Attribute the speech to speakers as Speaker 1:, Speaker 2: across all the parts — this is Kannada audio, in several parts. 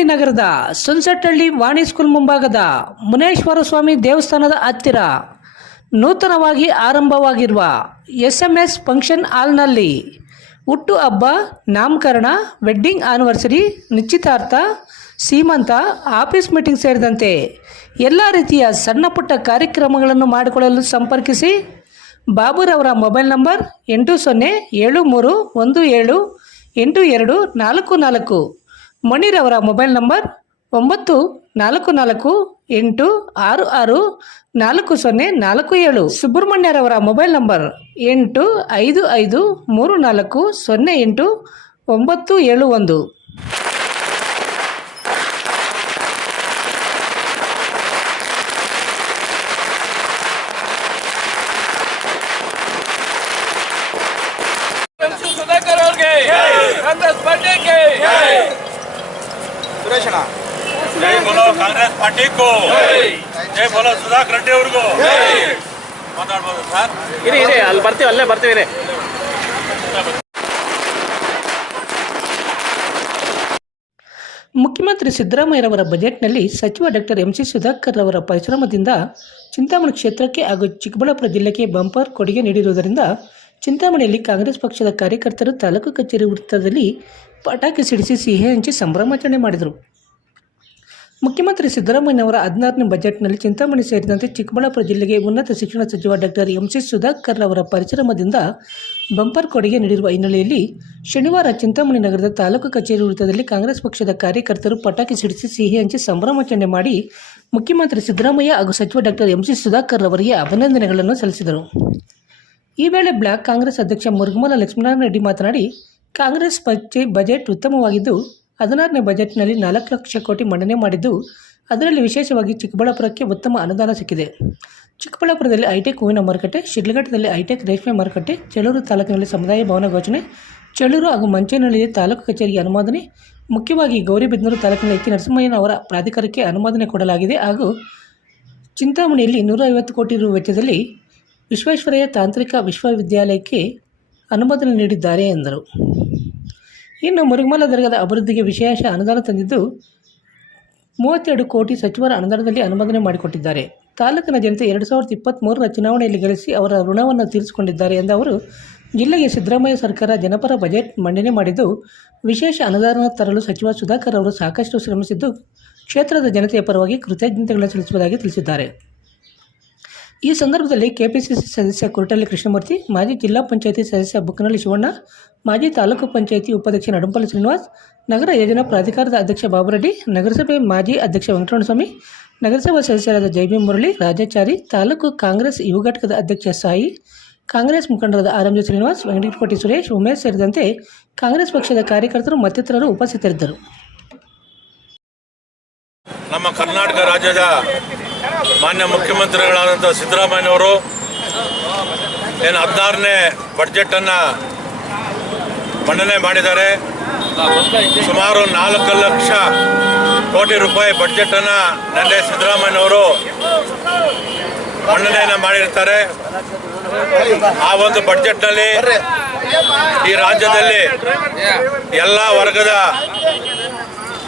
Speaker 1: ಚಿಂತಾಮಣಿ ನಗರದ ಸುನ್ಸಟ್ಟಹಳ್ಳಿ ವಾಣಿ ಸ್ಕೂಲ್ ಮುಂಭಾಗದ ಮುನೇಶ್ವರ ಸ್ವಾಮಿ ದೇವಸ್ಥಾನದ ಹತ್ತಿರ ನೂತನವಾಗಿ ಆರಂಭವಾಗಿರುವ ಎಸ್ ಎಂ ಎಸ್ ಫಂಕ್ಷನ್ ಹಾಲ್ನಲ್ಲಿ ಹುಟ್ಟು ಹಬ್ಬ, ನಾಮಕರಣ, ವೆಡ್ಡಿಂಗ್ ಆನಿವರ್ಸರಿ, ನಿಶ್ಚಿತಾರ್ಥ, ಸೀಮಂತ, ಆಫೀಸ್ ಮೀಟಿಂಗ್ ಸೇರಿದಂತೆ ಎಲ್ಲ ರೀತಿಯ ಸಣ್ಣ ಪುಟ್ಟ ಕಾರ್ಯಕ್ರಮಗಳನ್ನು ಮಾಡಿಕೊಳ್ಳಲು ಸಂಪರ್ಕಿಸಿ ಬಾಬುರವರ ಮೊಬೈಲ್ ನಂಬರ್ ಎಂಟು ಸೊನ್ನೆ ಏಳು ಮೂರು ಒಂದು ಏಳು ಎಂಟು ಎರಡು ನಾಲ್ಕು ನಾಲ್ಕು ಮಣಿರವರ ಮೊಬೈಲ್ ನಂಬರ್ ಒಂಬತ್ತು ನಾಲ್ಕು ನಾಲ್ಕು ಎಂಟು ಆರು ಆರು ನಾಲ್ಕು ಸೊನ್ನೆ ನಾಲ್ಕು ಏಳು. ಸುಬ್ರಹ್ಮಣ್ಯರವರ ಮೊಬೈಲ್ ನಂಬರ್ ಎಂಟು ಐದು ಐದು ಮೂರು ನಾಲ್ಕು ಸೊನ್ನೆ ಎಂಟು ಒಂಬತ್ತು ಏಳು ಒಂದು.
Speaker 2: ಸುಧಾಕರ್ ಅವ್ರಿಗೆ.
Speaker 3: ಸುರೇಶ್
Speaker 4: ಜೈ ಬೋಲೋ ಕಾಂಗ್ರೆಸ್ ಪಾರ್ಟಿಗೂ. ಜೈ. ಬೋಲೋ ಸುಧಾಕರ್ ರೆಡ್ಡಿ ಅವ್ರಿಗೂ. ಮಾತಾಡ್ಬೋದು ಸರ್?
Speaker 2: ಇರಿ ಇರಿ ಅಲ್ಲಿ ಬರ್ತೀವಿ ಅಲ್ಲೇ ಬರ್ತೀವಿ
Speaker 1: ಮುಖ್ಯಮಂತ್ರಿ ಸಿದ್ದರಾಮಯ್ಯರವರ ಬಜೆಟ್ನಲ್ಲಿ ಸಚಿವ ಡಾಕ್ಟರ್ ಎಂ ಸಿ ಸುಧಾಕರ್ ರವರ ಪರಿಶ್ರಮದಿಂದ ಚಿಂತಾಮಣಿ ಕ್ಷೇತ್ರಕ್ಕೆ ಹಾಗೂ ಚಿಕ್ಕಬಳ್ಳಾಪುರ ಜಿಲ್ಲೆಗೆ ಬಂಪರ್ ಕೊಡುಗೆ ನೀಡಿರುವುದರಿಂದ ಚಿಂತಾಮಣಿಯಲ್ಲಿ ಕಾಂಗ್ರೆಸ್ ಪಕ್ಷದ ಕಾರ್ಯಕರ್ತರು ತಾಲೂಕು ಕಚೇರಿ ವೃತ್ತದಲ್ಲಿ ಪಟಾಕಿ ಸಿಡಿಸಿ ಸಿಹಿ ಹಂಚಿ ಸಂಭ್ರಮಾಚರಣೆ ಮಾಡಿದರು. ಮುಖ್ಯಮಂತ್ರಿ ಸಿದ್ದರಾಮಯ್ಯನವರ ಹದಿನಾರನೇ ಬಜೆಟ್ನಲ್ಲಿ ಚಿಂತಾಮಣಿ ಸೇರಿದಂತೆ ಚಿಕ್ಕಬಳ್ಳಾಪುರ ಜಿಲ್ಲೆಗೆ ಉನ್ನತ ಶಿಕ್ಷಣ ಸಚಿವ ಡಾಕ್ಟರ್ ಎಂ ಸಿ ಸುಧಾಕರ್ ಅವರ ಪರಿಶ್ರಮದಿಂದ ಬಂಪರ್ ಕೊಡುಗೆ ನೀಡಿರುವ ಹಿನ್ನೆಲೆಯಲ್ಲಿ ಶನಿವಾರ ಚಿಂತಾಮಣಿ ನಗರದ ತಾಲೂಕು ಕಚೇರಿ ವೃತ್ತದಲ್ಲಿ ಕಾಂಗ್ರೆಸ್ ಪಕ್ಷದ ಕಾರ್ಯಕರ್ತರು ಪಟಾಕಿ ಸಿಡಿಸಿ ಸಿಹಿ ಹಂಚಿ ಸಂಭ್ರಮಾಚರಣೆ ಮಾಡಿ ಮುಖ್ಯಮಂತ್ರಿ ಸಿದ್ದರಾಮಯ್ಯ ಹಾಗೂ ಸಚಿವ ಡಾಕ್ಟರ್ ಎಂ ಸಿ ಸುಧಾಕರ್ ಅವರಿಗೆ ಅಭಿನಂದನೆಗಳನ್ನು ಸಲ್ಲಿಸಿದರು. ಈ ವೇಳೆ ಬ್ಲಾಕ್ ಕಾಂಗ್ರೆಸ್ ಅಧ್ಯಕ್ಷ ಮುರುಗಮಲ ಲಕ್ಷ್ಮೀನಾರಾಯಣ ರೆಡ್ಡಿ ಮಾತನಾಡಿ ಕಾಂಗ್ರೆಸ್ ಪಕ್ಷಿ ಬಜೆಟ್ ಉತ್ತಮವಾಗಿದ್ದು, ಹದಿನಾರನೇ ಬಜೆಟ್ನಲ್ಲಿ ನಾಲ್ಕು ಲಕ್ಷ ಕೋಟಿ ಮಂಡನೆ ಮಾಡಿದ್ದು, ಅದರಲ್ಲಿ ವಿಶೇಷವಾಗಿ ಚಿಕ್ಕಬಳ್ಳಾಪುರಕ್ಕೆ ಉತ್ತಮ ಅನುದಾನ ಸಿಕ್ಕಿದೆ. ಚಿಕ್ಕಬಳ್ಳಾಪುರದಲ್ಲಿ ಐಟೆಕ್ ಹೂವಿನ ಮಾರುಕಟ್ಟೆ, ಶಿಡ್ಲಘಟ್ಟದಲ್ಲಿ ಐಟೆಕ್ ರೇಷ್ಮೆ ಮಾರುಕಟ್ಟೆ ಚಳೂರು ತಾಲೂಕಿನಲ್ಲಿ ಸಮುದಾಯ ಭವನ ಘೋಷಣೆ ಚಳೂರು ಹಾಗೂ ಮಂಚೇನಹಳ್ಳಿಯ ತಾಲೂಕು ಕಚೇರಿಗೆ ಅನುಮೋದನೆ, ಮುಖ್ಯವಾಗಿ ಗೌರಿಬಿದನೂರು ತಾಲೂಕಿನ ಎಚ್ ನರಸಿಂಹಯ್ಯನವರ ಪ್ರಾಧಿಕಾರಕ್ಕೆ ಅನುಮೋದನೆ ಕೊಡಲಾಗಿದೆ ಹಾಗೂ ಚಿಂತಾಮಣಿಯಲ್ಲಿ ನೂರ ಐವತ್ತು ಕೋಟಿ ರು ವೆಚ್ಚದಲ್ಲಿ ವಿಶ್ವೇಶ್ವರಯ್ಯ ತಾಂತ್ರಿಕ ವಿಶ್ವವಿದ್ಯಾಲಯಕ್ಕೆ ಅನುಮೋದನೆ ನೀಡಿದ್ದಾರೆ ಎಂದರು. ಇನ್ನು ಮುರುಗಮಲ ದರ್ಗದ ಅಭಿವೃದ್ಧಿಗೆ ವಿಶೇಷ ಅನುದಾನ ತಂದಿದ್ದು ಮೂವತ್ತೆರಡು ಕೋಟಿ ಸಚಿವರ ಅನುದಾನದಲ್ಲಿ ಅನುಮೋದನೆ ಮಾಡಿಕೊಟ್ಟಿದ್ದಾರೆ. ತಾಲೂಕಿನ ಜನತೆ ಎರಡು ಸಾವಿರದ ಇಪ್ಪತ್ತ್ಮೂರರ ಚುನಾವಣೆಯಲ್ಲಿ ಗಳಿಸಿ ಅವರ ಋಣವನ್ನು ತೀರಿಸಿಕೊಂಡಿದ್ದಾರೆ ಎಂದ ಅವರು, ಜಿಲ್ಲೆಗೆ ಸಿದ್ದರಾಮಯ್ಯ ಸರ್ಕಾರ ಜನಪರ ಬಜೆಟ್ ಮಂಡನೆ ಮಾಡಿದ್ದು ವಿಶೇಷ ಅನುದಾನ ತರಲು ಸಚಿವ ಸುಧಾಕರ್ ಅವರು ಸಾಕಷ್ಟು ಶ್ರಮಿಸಿದ್ದು ಕ್ಷೇತ್ರದ ಜನತೆಯ ಪರವಾಗಿ ಕೃತಜ್ಞತೆಗಳನ್ನು ಸಲ್ಲಿಸುವುದಾಗಿ ತಿಳಿಸಿದ್ದಾರೆ. ಈ ಸಂದರ್ಭದಲ್ಲಿ ಕೆಪಿಸಿಸಿ ಸದಸ್ಯ ಕುರಟಳ್ಳಿ ಕೃಷ್ಣಮೂರ್ತಿ, ಮಾಜಿ ಜಿಲ್ಲಾ ಪಂಚಾಯತಿ ಸದಸ್ಯ ಬುಕ್ಕನಹಳ್ಳಿ ಶಿವಣ್ಣ, ಮಾಜಿ ತಾಲೂಕು ಪಂಚಾಯಿತಿ ಉಪಾಧ್ಯಕ್ಷ ನಡುಂಪಲ್ಲಿ ಶ್ರೀನಿವಾಸ್, ನಗರ ಯೋಜನಾ ಪ್ರಾಧಿಕಾರದ ಅಧ್ಯಕ್ಷ ಬಾಬುರೆಡ್ಡಿ, ನಗರಸಭೆ ಮಾಜಿ ಅಧ್ಯಕ್ಷ ವೆಂಕಟರಮಣಸ್ವಾಮಿ, ನಗರಸಭಾ ಸದಸ್ಯರಾದ ಜೈಬಿ ಮುರಳಿ, ರಾಜಾಚಾರಿ, ತಾಲೂಕು ಕಾಂಗ್ರೆಸ್ ಯುವ ಘಟಕದ ಅಧ್ಯಕ್ಷ ಸಾಯಿ, ಕಾಂಗ್ರೆಸ್ ಮುಖಂಡರಾದ ಆರಂಜ ಶ್ರೀನಿವಾಸ್ ವೆಂಕಟಕೋಟಿ ಸುರೇಶ್ ಉಮೇಶ್ ಸೇರಿದಂತೆ ಕಾಂಗ್ರೆಸ್ ಪಕ್ಷದ ಕಾರ್ಯಕರ್ತರು ಮತ್ತಿತರರು ಉಪಸ್ಥಿತರಿದ್ದರು.
Speaker 4: ನಮ್ಮ ಕರ್ನಾಟಕ ರಾಜ್ಯದ ಮಾನ್ಯ ಮುಖ್ಯಮಂತ್ರಿಗಳಾದಂಥ ಸಿದ್ದರಾಮಯ್ಯನವರು ಏನು ಹದಿನಾರನೇ ಬಡ್ಜೆಟನ್ನು ಮಂಡನೆ ಮಾಡಿದ್ದಾರೆ. ಸುಮಾರು ನಾಲ್ಕು ಲಕ್ಷ ಕೋಟಿ ರೂಪಾಯಿ ಬಡ್ಜೆಟನ್ನು ನಿನ್ನೆ ಸಿದ್ದರಾಮಯ್ಯನವರು ಮಂಡನೆಯನ್ನು ಮಾಡಿರ್ತಾರೆ. ಆ ಒಂದು ಬಡ್ಜೆಟ್ನಲ್ಲಿ ಈ ರಾಜ್ಯದಲ್ಲಿ ಎಲ್ಲ ವರ್ಗದ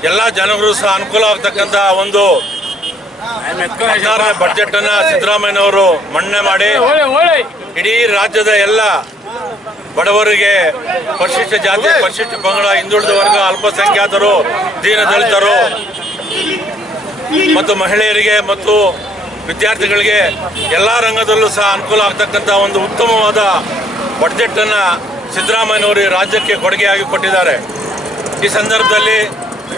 Speaker 4: ಎಲ್ಲ ಜನಗಳು ಸಹ ಅನುಕೂಲ ಆಗ್ತಕ್ಕಂಥ ಒಂದು ಬಜೆಟ್ ಅನ್ನ ಸಿದ್ದರಾಮಯ್ಯನವರು ಮನ್ನಣೆ ಮಾಡಿ ಇಡೀ ರಾಜ್ಯದ ಎಲ್ಲ ಬಡವರಿಗೆ ಪರಿಶಿಷ್ಟ ಜಾತಿ ಪರಿಶಿಷ್ಟ ಪಂಗಡ ಹಿಂದುಳಿದ ವರ್ಗ ಅಲ್ಪಸಂಖ್ಯಾತರು ದೀನದಲಿತರು ಮತ್ತು ಮಹಿಳೆಯರಿಗೆ ಮತ್ತು ವಿದ್ಯಾರ್ಥಿಗಳಿಗೆ ಎಲ್ಲ ರಂಗದಲ್ಲೂ ಸಹ ಅನುಕೂಲ ಆಗ್ತಕ್ಕಂಥ ಒಂದು ಉತ್ತಮವಾದ ಬಡ್ಜೆಟ್ ಅನ್ನ ಸಿದ್ದರಾಮಯ್ಯನವರು ಈ ರಾಜ್ಯಕ್ಕೆ ಕೊಡುಗೆಯಾಗಿ ಕೊಟ್ಟಿದ್ದಾರೆ. ಈ ಸಂದರ್ಭದಲ್ಲಿ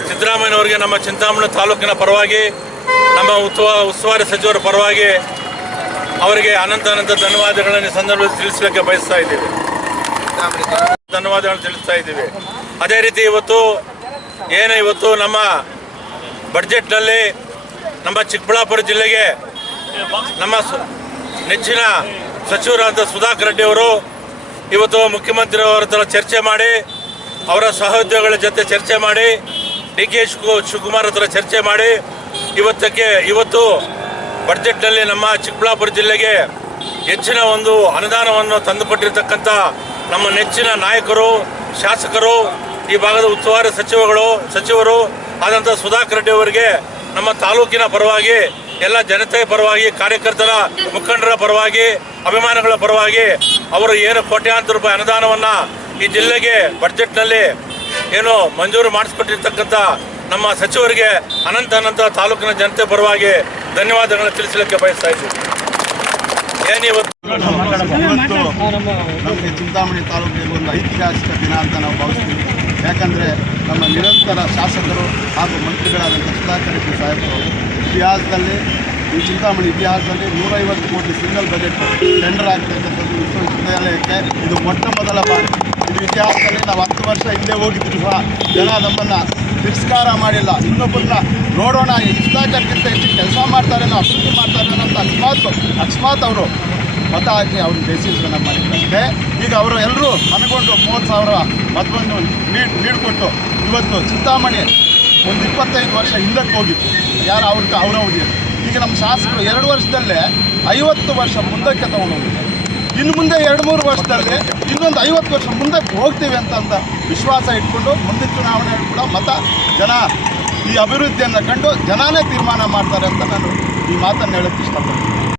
Speaker 4: ಸಿದ್ದರಾಮಯ್ಯನವರಿಗೆ ನಮ್ಮ ಚಿಂತಾಮಣಿ ತಾಲೂಕಿನ ಪರವಾಗಿ ನಮ್ಮ ಉತ್ವಾ ಉಸ್ತುವಾರಿ ಸಚಿವರ ಪರವಾಗಿ ಅವರಿಗೆ ಅನಂತ ಅನಂತ ಧನ್ಯವಾದಗಳನ್ನು ಸಂದರ್ಭದಲ್ಲಿ ತಿಳಿಸಲಿಕ್ಕೆ ಬಯಸ್ತಾ ಇದ್ದೀವಿ. ಧನ್ಯವಾದಗಳನ್ನು ತಿಳಿಸ್ತಾ ಇದ್ದೀವಿ. ಅದೇ ರೀತಿ ಇವತ್ತು ಏನು ಇವತ್ತು ನಮ್ಮ ಬಡ್ಜೆಟ್ನಲ್ಲಿ ನಮ್ಮ ಚಿಕ್ಕಬಳ್ಳಾಪುರ ಜಿಲ್ಲೆಗೆ ನಮ್ಮ ನೆಚ್ಚಿನ ಸಚಿವರಾದ ಸುಧಾಕರ್ ರೆಡ್ಡಿ ಅವರು ಇವತ್ತು ಮುಖ್ಯಮಂತ್ರಿಯವರ ಹತ್ರ ಚರ್ಚೆ ಮಾಡಿ ಅವರ ಸಹೋದ್ಯೋಗಿಗಳ ಜೊತೆ ಚರ್ಚೆ ಮಾಡಿ ಡಿ ಕೆ ಶಿವಕುಮಾರ್ ಹತ್ರ ಚರ್ಚೆ ಮಾಡಿ ಇವತ್ತಕ್ಕೆ ಇವತ್ತು ಬಡ್ಜೆಟ್ನಲ್ಲಿ ನಮ್ಮ ಚಿಕ್ಕಬಳ್ಳಾಪುರ ಜಿಲ್ಲೆಗೆ ಹೆಚ್ಚಿನ ಒಂದು ಅನುದಾನವನ್ನು ತಂದುಕೊಟ್ಟಿರ್ತಕ್ಕಂಥ ನಮ್ಮ ನೆಚ್ಚಿನ ನಾಯಕರು, ಶಾಸಕರು, ಈ ಭಾಗದ ಉಸ್ತುವಾರಿ ಸಚಿವಗಳು, ಸಚಿವರು ಆದಂಥ ಸುಧಾಕರ್ ರೆಡ್ಡಿ ಅವರಿಗೆ ನಮ್ಮ ತಾಲೂಕಿನ ಪರವಾಗಿ, ಎಲ್ಲ ಜನತೆಯ ಪರವಾಗಿ, ಕಾರ್ಯಕರ್ತರ ಮುಖಂಡರ ಪರವಾಗಿ, ಅಭಿಮಾನಿಗಳ ಪರವಾಗಿ ಅವರು ಏನು ಕೋಟ್ಯಾಂತರ ರೂಪಾಯಿ ಅನುದಾನವನ್ನು ಈ ಜಿಲ್ಲೆಗೆ ಬಡ್ಜೆಟ್ನಲ್ಲಿ ಏನು ಮಂಜೂರು ಮಾಡಿಸ್ಕೊಟ್ಟಿರ್ತಕ್ಕಂಥ ನಮ್ಮ ಸಚಿವರಿಗೆ ಅನಂತ ಅನಂತ ತಾಲೂಕಿನ ಜನತೆ ಪರವಾಗಿ ಧನ್ಯವಾದಗಳನ್ನು ತಿಳಿಸಲಿಕ್ಕೆ ಬಯಸ್ತಾ ಇದ್ದೀವಿ. ಏನಿವತ್ತು
Speaker 3: ನಮಗೆ ಚಿಂತಾಮಣಿ ತಾಲೂಕಿಗೆ ಒಂದು ಐತಿಹಾಸಿಕ ದಿನ ಅಂತ ನಾವು ಭಾವಿಸ್ತೀವಿ. ಯಾಕಂದರೆ ನಮ್ಮ ನಿರಂತರ ಶಾಸಕರು ಹಾಗೂ ಮಂತ್ರಿಗಳಾದಂಥ ಸುಧಾಕರ್ ರೆಡ್ಡಿ ಸಾಹೇಬರು ಇತಿಹಾಸದಲ್ಲಿ ಈ ಚಿಂತಾಮಣಿ ಇತಿಹಾಸದಲ್ಲಿ ನೂರೈವತ್ತು ಕೋಟಿ ಸಿಂಗಲ್ ಬಜೆಟ್ ಟೆಂಡರ್ ಆಗ್ತಕ್ಕಂಥದ್ದು ವಿಶ್ವವಿದ್ಯಾಲಯಕ್ಕೆ ಇದು ಮೊಟ್ಟ ಮೊದಲ ಬಾರಿ. ಇದು ಇತಿಹಾಸದಲ್ಲಿ ನಾವು ಹತ್ತು ವರ್ಷ ಹಿಂದೆ ಹೋಗಿದ್ರು ಸಹ ಜನ ನಮ್ಮನ್ನು ತಿರಸ್ಕಾರ ಮಾಡಿಲ್ಲ. ಇನ್ನೊಬ್ಬರನ್ನ ನೋಡೋಣ ಸುಧಾಕರ್ಗಿಂತ ಹೆಚ್ಚು ಕೆಲಸ ಮಾಡ್ತಾರೇನೋ ಅಭಿವೃದ್ಧಿ ಮಾಡ್ತಾರೆ ಅಂತ ಅಕಸ್ಮಾತ್ ಅಕಸ್ಮಾತ್ ಅವರು ಮತ ಹಾಕಿ ಅವ್ರು ಡಿಸಿಷನ್ ಮಾಡಿದ್ದಾರೆ. ಈಗ ಅವರು ಎಲ್ಲರೂ ಅನ್ಕೊಂಡು ಮೂವತ್ತು ಸಾವಿರ ಮತವನ್ನು ನೀಡ್, ನೀಡಿಕೊಟ್ಟು ಇವತ್ತು ಚಿಂತಾಮಣಿ ಒಂದು ಇಪ್ಪತ್ತೈದು ವರ್ಷ ಹಿಂದಕ್ಕೆ ಹೋಗಿತ್ತು. ಯಾರು ಅವರ ಅವಧಿಯಲ್ಲಿ ಈಗ ನಮ್ಮ ಶಾಸಕರು ಎರಡು ವರ್ಷದಲ್ಲೇ ಐವತ್ತು ವರ್ಷ ಮುಂದಕ್ಕೆ ತಗೊಂಡೋಗಿದ್ದಾರೆ. ಇನ್ನು ಮುಂದೆ ಎರಡು ಮೂರು ವರ್ಷದಲ್ಲಿ ಇನ್ನೊಂದು ಐವತ್ತು ವರ್ಷ ಮುಂದೆ ಹೋಗ್ತೀವಿ ಅಂತ ಅಂತ ವಿಶ್ವಾಸ ಇಟ್ಕೊಂಡು ಮುಂದಿನ ಚುನಾವಣೆ ಕೂಡ ಮತ ಜನ ಈ ಅಭಿವೃದ್ಧಿಯನ್ನು ಕಂಡು ಜನಾನೇ ತೀರ್ಮಾನ ಮಾಡ್ತಾರೆ ಅಂತ ನಾನು ಈ ಮಾತನ್ನು ಹೇಳೋಕ್ಕೆ ಇಷ್ಟಪಡ್ತೀನಿ.